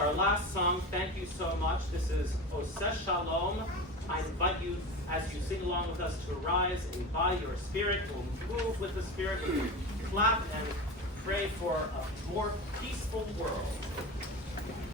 our last song. Thank you so much. This is Oseh Shalom. I invite you, as you sing along with us, to rise and by your spirit, to move with the spirit, clap and pray for a more peaceful world.